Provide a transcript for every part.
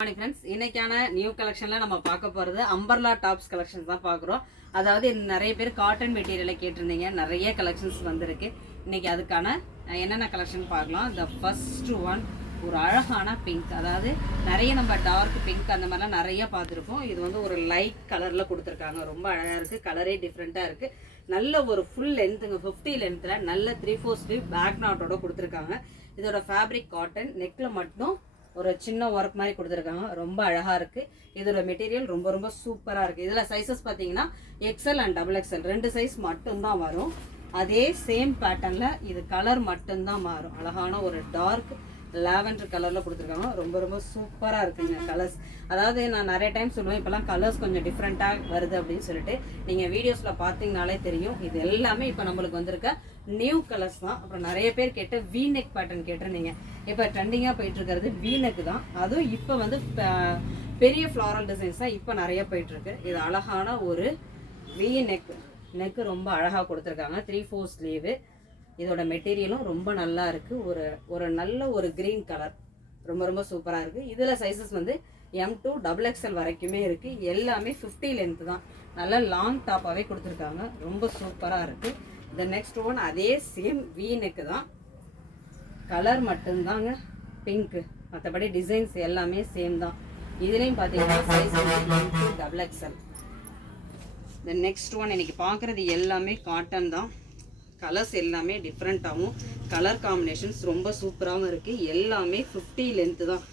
Morning friends, இன்னைக்கான new கலெக்ஷனில் நம்ம பார்க்க போகிறது அம்பர்லா டாப்ஸ் கலெக்ஷன்ஸ் தான் பார்க்குறோம். அதாவது நிறைய பேர் காட்டன் மெட்டீரியலை கேட்டிருந்தீங்க, நிறைய கலெக்ஷன்ஸ் வந்திருக்கு. இன்னைக்கு அதுக்கான என்னென்ன கலெக்ஷன் பார்க்கலாம். த ஃபர்ஸ்ட் ஒன் ஒரு அழகான பிங்க், அதாவது நிறைய நம்ம டார்க் பிங்க் அந்த மாதிரிலாம் நிறைய பார்த்துருக்கோம். இது வந்து ஒரு லைட் கலரில் கொடுத்துருக்காங்க, ரொம்ப அழகாக இருக்குது. கலரே டிஃப்ரெண்ட்டாக இருக்குது. நல்ல ஒரு ஃபுல் லென்த்துங்க, 50 லென்த்தில் நல்ல 3/4 ஸ்லீவ் பேக் நாட்டோட கொடுத்துருக்காங்க. இதோட ஃபேப்ரிக் காட்டன், நெக்கில் மட்டும் ஒரு சின்ன ஒர்க் மாதிரி கொடுத்துருக்காங்க, ரொம்ப அழகாக இருக்குது. இதோட மெட்டீரியல் ரொம்ப ரொம்ப சூப்பராக இருக்குது. இதில் சைஸஸ் பார்த்தீங்கன்னா எக்ஸ்எல் அண்ட் XXL 2 சைஸ் மட்டும்தான் வரும். அதே சேம் பேட்டர்னில் இது கலர் மட்டும்தான் மாறும். அழகான ஒரு டார்க் லாவெண்டர் கலரில் கொடுத்துருக்காங்க, ரொம்ப ரொம்ப சூப்பராக இருக்குங்க கலர்ஸ். அதாவது நான் நிறைய டைம் சொல்லுவேன், இப்போலாம் கலர்ஸ் கொஞ்சம் டிஃப்ரெண்ட்டாக வருது அப்படின்னு சொல்லிட்டு. நீங்கள் வீடியோஸில் பார்த்தீங்கனாலே தெரியும். இது எல்லாமே இப்போ நம்மளுக்கு வந்திருக்க நியூ கலர்ஸ் தான். அப்புறம் நிறைய பேர் கேட்ட V-neck பேட்டர்ன் கேட்டிருந்தீங்க. இப்போ ட்ரெண்டிங்காக போயிட்டு இருக்கிறது V-neck தான். அதுவும் இப்போ வந்து பெரிய ஃப்ளாரல் டிசைன்ஸ் தான் இப்போ நிறைய போயிட்டுருக்கு. இது அழகான ஒரு V-neck, நெக்கு ரொம்ப அழகாக கொடுத்துருக்காங்க. 3/4 ஸ்லீவு. இதோட மெட்டீரியலும் ரொம்ப நல்லா இருக்குது. ஒரு நல்ல ஒரு க்ரீன் கலர், ரொம்ப ரொம்ப சூப்பராக இருக்குது. இதில் சைஸஸ் வந்து M to XXL வரைக்குமே இருக்குது. எல்லாமே 50 லென்த்து தான். நல்ல லாங் டாப்பாகவே கொடுத்துருக்காங்க, ரொம்ப சூப்பராக இருக்குது. இந்த நெக்ஸ்ட் ஒன் அதே சேம் V-neck தான், கலர் மட்டும்தாங்க பிங்க்கு, மற்றபடி டிசைன்ஸ் எல்லாமே சேம் தான். இதுலேயும் பார்த்தீங்கன்னா சைஸ் M to XXL. இந்த நெக்ஸ்ட் ஒன் இன்னைக்கு பார்க்குறது எல்லாமே காட்டன் தான். கலர்ஸ் எல்லாமே டிஃப்ரெண்ட்டாகவும், கலர் காம்பினேஷன்ஸ் ரொம்ப சூப்பராகவும் இருக்குது. எல்லாமே 50 லென்த்து தான்,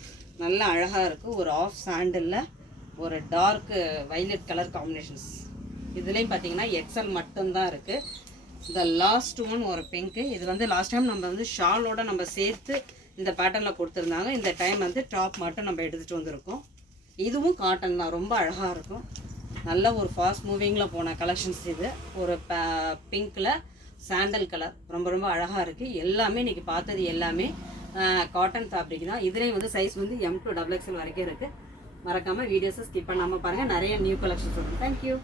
நல்ல அழகாக இருக்குது. ஒரு ஆஃப் சாண்டலில் ஒரு டார்க் வைலட் கலர் காம்பினேஷன்ஸ். இதுலேயும் பார்த்தீங்கன்னா XL மட்டும்தான் இருக்குது. இந்த லாஸ்ட் ஒன் ஒரு பிங்க்கு. இது வந்து லாஸ்ட் டைம் நம்ம வந்து ஷாலோட நம்ம சேர்த்து இந்த பேட்டர்னில் கொடுத்துருந்தாங்க. இந்த டைம் வந்து டாப் மட்டும் நம்ம எடுத்துகிட்டு வந்திருக்கோம். இதுவும் காட்டன் தான், ரொம்ப அழகாக இருக்கும். நல்ல ஒரு ஃபாஸ்ட் மூவிங்கில் போன கலெக்ஷன்ஸ் இது. ஒரு பிங்க்கில் சாண்டல் கலர், ரொம்ப ரொம்ப அழகாக இருக்குது. எல்லாமே இன்றைக்கி பார்த்தது எல்லாமே காட்டன் ஃபேப்ரிக் தான். இதுலேயும் வந்து சைஸ் வந்து M to XXL வரைக்கும் இருக்குது. மறக்காமல் வீடியோஸை ஸ்கிப் பண்ணாமல் பாருங்கள். நிறைய நியூ கலெக்ஷன்ஸ் வரும். தேங்க்யூ.